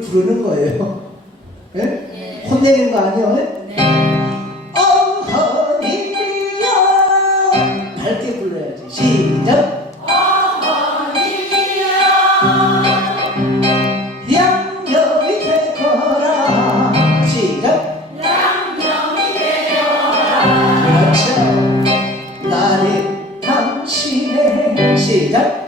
부르는 거예요. 예? 혼내는 거 아니에요? 예? 어머님이여 밝게 불러야지. 시작. 시작.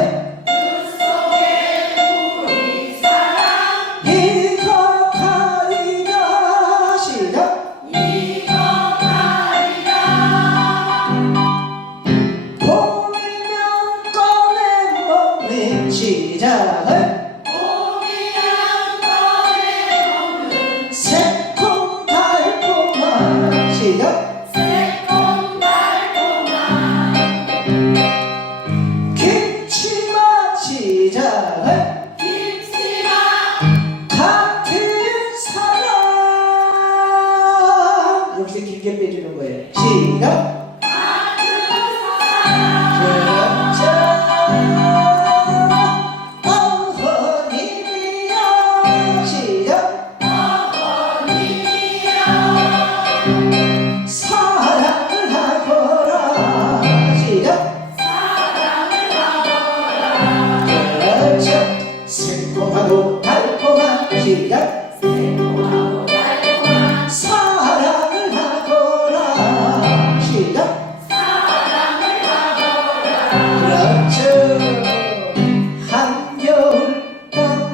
시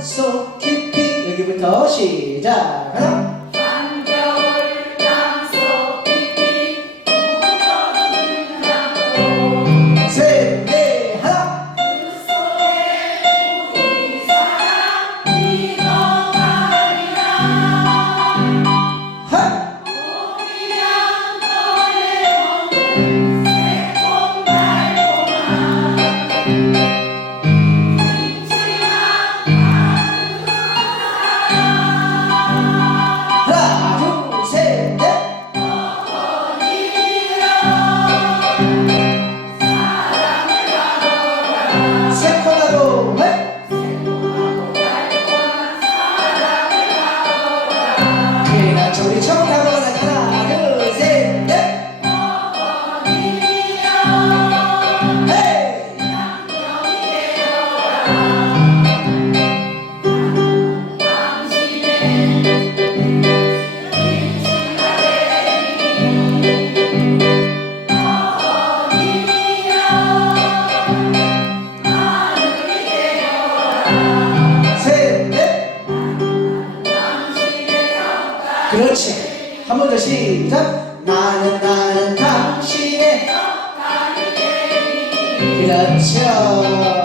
땅속 깊이 여기부터 시작. 그나 저리 청하고 하나, 둘, 셋, 넷. 헤이. 시작. 나는 나는 당신의 그렇죠.